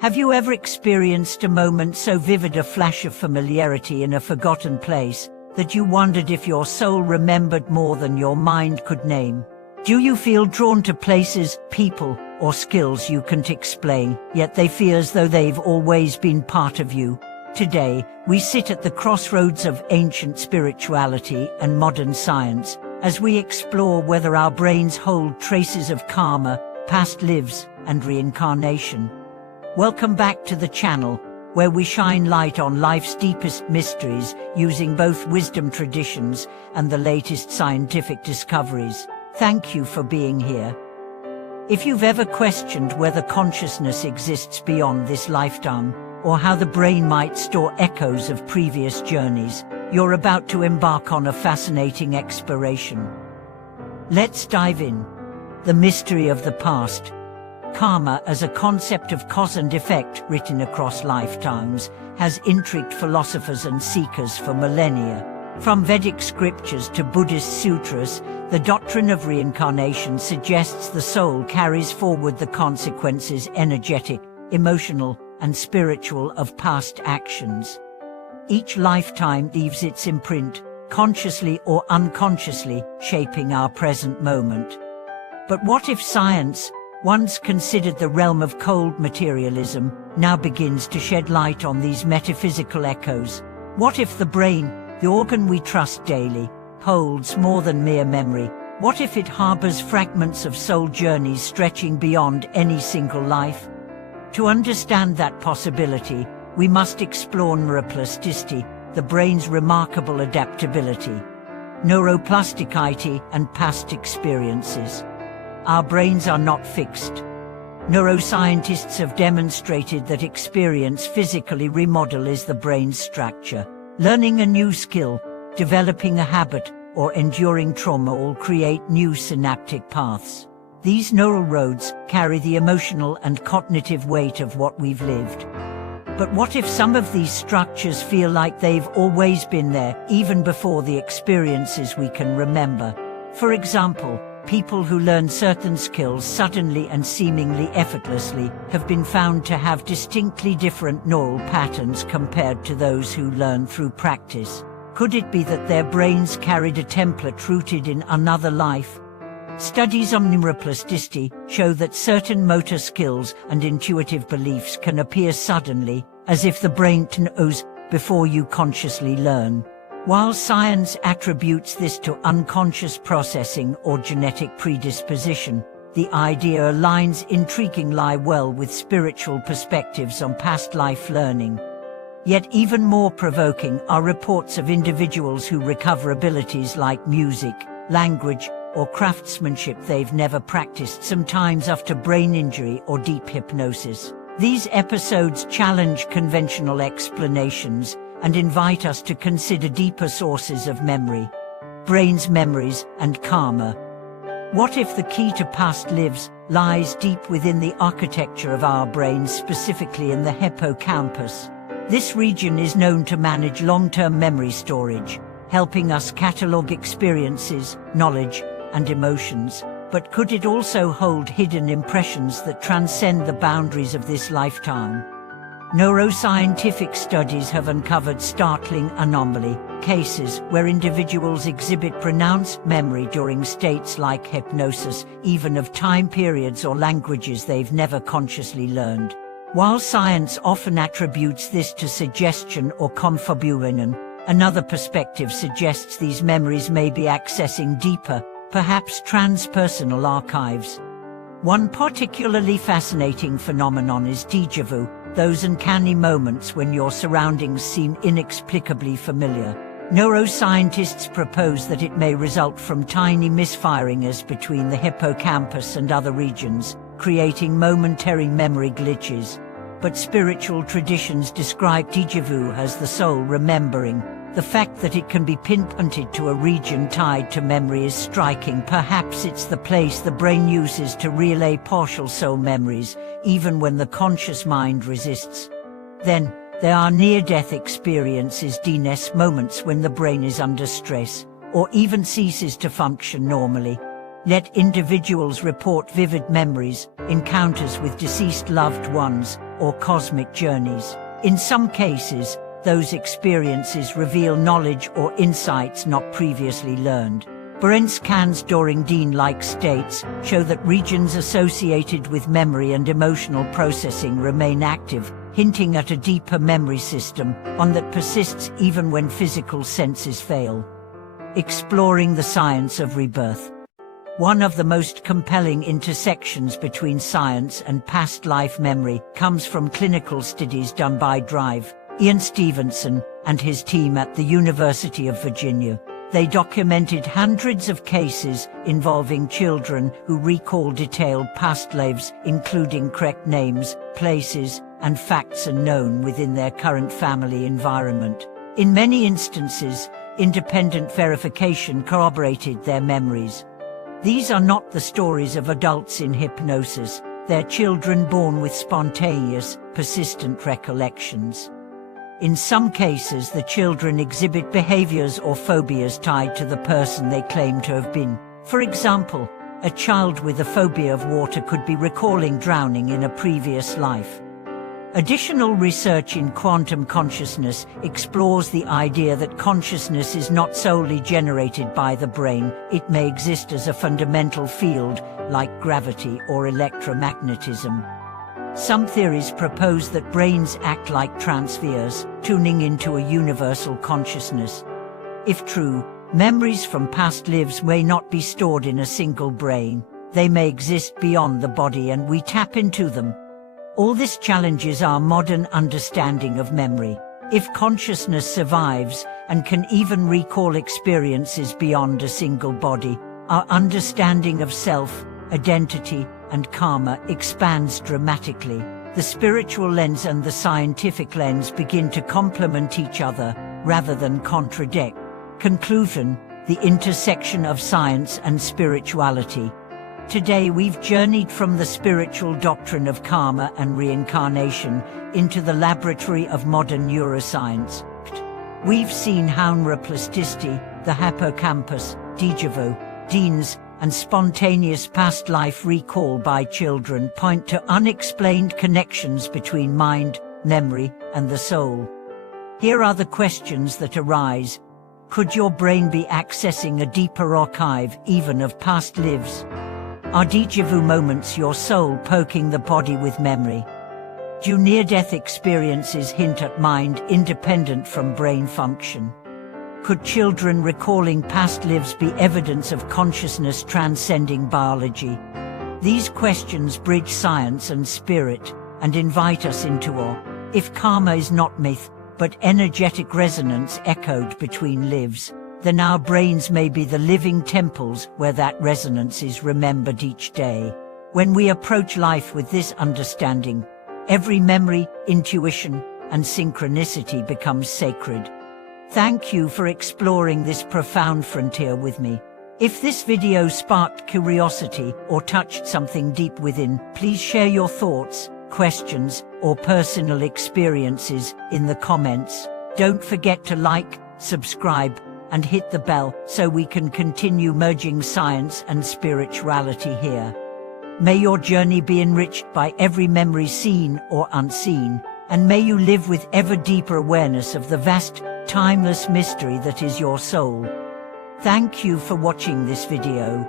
Have you ever experienced a moment so vivid, a flash of familiarity in a forgotten place, that you wondered if your soul remembered more than your mind could name? Do you feel drawn to places, people, or skills you can't explain, yet they feel as though they've always been part of you? Today, we sit at the crossroads of ancient spirituality and modern science, as we explore whether our brains hold traces of karma, past lives, and reincarnation. Welcome back to the channel, where we shine light on life's deepest mysteries using both wisdom traditions and the latest scientific discoveries. Thank you for being here. If you've ever questioned whether consciousness exists beyond this lifetime, or how the brain might store echoes of previous journeys, you're about to embark on a fascinating exploration. Let's dive in. The mystery of the past. Karma as a concept of cause and effect written across lifetimes has intrigued philosophers and seekers for millennia. From Vedic scriptures to Buddhist sutras, the doctrine of reincarnation suggests the soul carries forward the consequences, energetic, emotional, and spiritual, of past actions. Each lifetime leaves its imprint, consciously or unconsciously, shaping our present moment. But what if science, once considered the realm of cold materialism, now begins to shed light on these metaphysical echoes? What if the brain, the organ we trust daily, holds more than mere memory? What if it harbors fragments of soul journeys stretching beyond any single life? To understand that possibility, we must explore neuroplasticity, the brain's remarkable adaptability, neuroplasticity, and past experiences. Our brains are not fixed. Neuroscientists have demonstrated that experience physically remodels the brain's structure. Learning a new skill, developing a habit, or enduring trauma all create new synaptic paths. These neural roads carry the emotional and cognitive weight of what we've lived. But what if some of these structures feel like they've always been there, even before the experiences we can remember? For example, people who learn certain skills suddenly and seemingly effortlessly have been found to have distinctly different neural patterns compared to those who learn through practice. Could it be that their brains carried a template rooted in another life? Studies on neuroplasticity show that certain motor skills and intuitive beliefs can appear suddenly, as if the brain knows before you consciously learn. While science attributes this to unconscious processing or genetic predisposition, the idea aligns intriguingly well with spiritual perspectives on past life learning. Yet even more provoking are reports of individuals who recover abilities like music, language, or craftsmanship they've never practiced, sometimes after brain injury or deep hypnosis. These episodes challenge conventional explanations and invite us to consider deeper sources of memory, brain's memories, and karma. What if the key to past lives lies deep within the architecture of our brains, specifically in the hippocampus? This region is known to manage long-term memory storage, helping us catalog experiences, knowledge, and emotions. But could it also hold hidden impressions that transcend the boundaries of this lifetime? Neuroscientific studies have uncovered startling anomaly cases where individuals exhibit pronounced memory during states like hypnosis, even of time periods or languages they've never consciously learned. While science often attributes this to suggestion or confabulation, another perspective suggests these memories may be accessing deeper, perhaps transpersonal archives. One particularly fascinating phenomenon is déjà vu, those uncanny moments when your surroundings seem inexplicably familiar. Neuroscientists propose that it may result from tiny misfirings between the hippocampus and other regions, creating momentary memory glitches. But spiritual traditions describe déjà vu as the soul remembering. The fact that it can be pinpointed to a region tied to memory is striking. Perhaps it's the place the brain uses to relay partial soul memories, even when the conscious mind resists. Then, there are near-death experiences, DNS moments when the brain is under stress, or even ceases to function normally. Let individuals report vivid memories, encounters with deceased loved ones, or cosmic journeys. In some cases, those experiences reveal knowledge or insights not previously learned. Brain scans during dream-like states show that regions associated with memory and emotional processing remain active, hinting at a deeper memory system, one that persists even when physical senses fail. Exploring the science of rebirth. One of the most compelling intersections between science and past life memory comes from clinical studies done by Ian Stevenson and his team at the University of Virginia. They documented hundreds of cases involving children who recall detailed past lives, including correct names, places, and facts unknown within their current family environment. In many instances, independent verification corroborated their memories. These are not the stories of adults in hypnosis, they're children born with spontaneous, persistent recollections. In some cases, the children exhibit behaviors or phobias tied to the person they claim to have been. For example, a child with a phobia of water could be recalling drowning in a previous life. Additional research in quantum consciousness explores the idea that consciousness is not solely generated by the brain, it may exist as a fundamental field, like gravity or electromagnetism. Some theories propose that brains act like transmitters, tuning into a universal consciousness. If true, memories from past lives may not be stored in a single brain. They may exist beyond the body and we tap into them. All this challenges our modern understanding of memory. If consciousness survives and can even recall experiences beyond a single body, our understanding of self, identity, and karma expands dramatically. The spiritual lens and the scientific lens begin to complement each other, rather than contradict. Conclusion: the intersection of science and spirituality. Today we've journeyed from the spiritual doctrine of karma and reincarnation into the laboratory of modern neuroscience. We've seen how neuroplasticity, the hippocampus, déjà vu, genes, and spontaneous past life recall by children point to unexplained connections between mind, memory, and the soul. Here are the questions that arise. Could your brain be accessing a deeper archive even of past lives? Are déjà vu moments your soul poking the body with memory? Do near-death experiences hint at mind independent from brain function? Could children recalling past lives be evidence of consciousness transcending biology? These questions bridge science and spirit, and invite us into awe. If karma is not myth, but energetic resonance echoed between lives, then our brains may be the living temples where that resonance is remembered each day. When we approach life with this understanding, every memory, intuition, and synchronicity becomes sacred. Thank you for exploring this profound frontier with me. If this video sparked curiosity or touched something deep within, please share your thoughts, questions, or personal experiences in the comments. Don't forget to like, subscribe, and hit the bell so we can continue merging science and spirituality here. May your journey be enriched by every memory seen or unseen, and may you live with ever deeper awareness of the vast, timeless mystery that is your soul. Thank you for watching this video.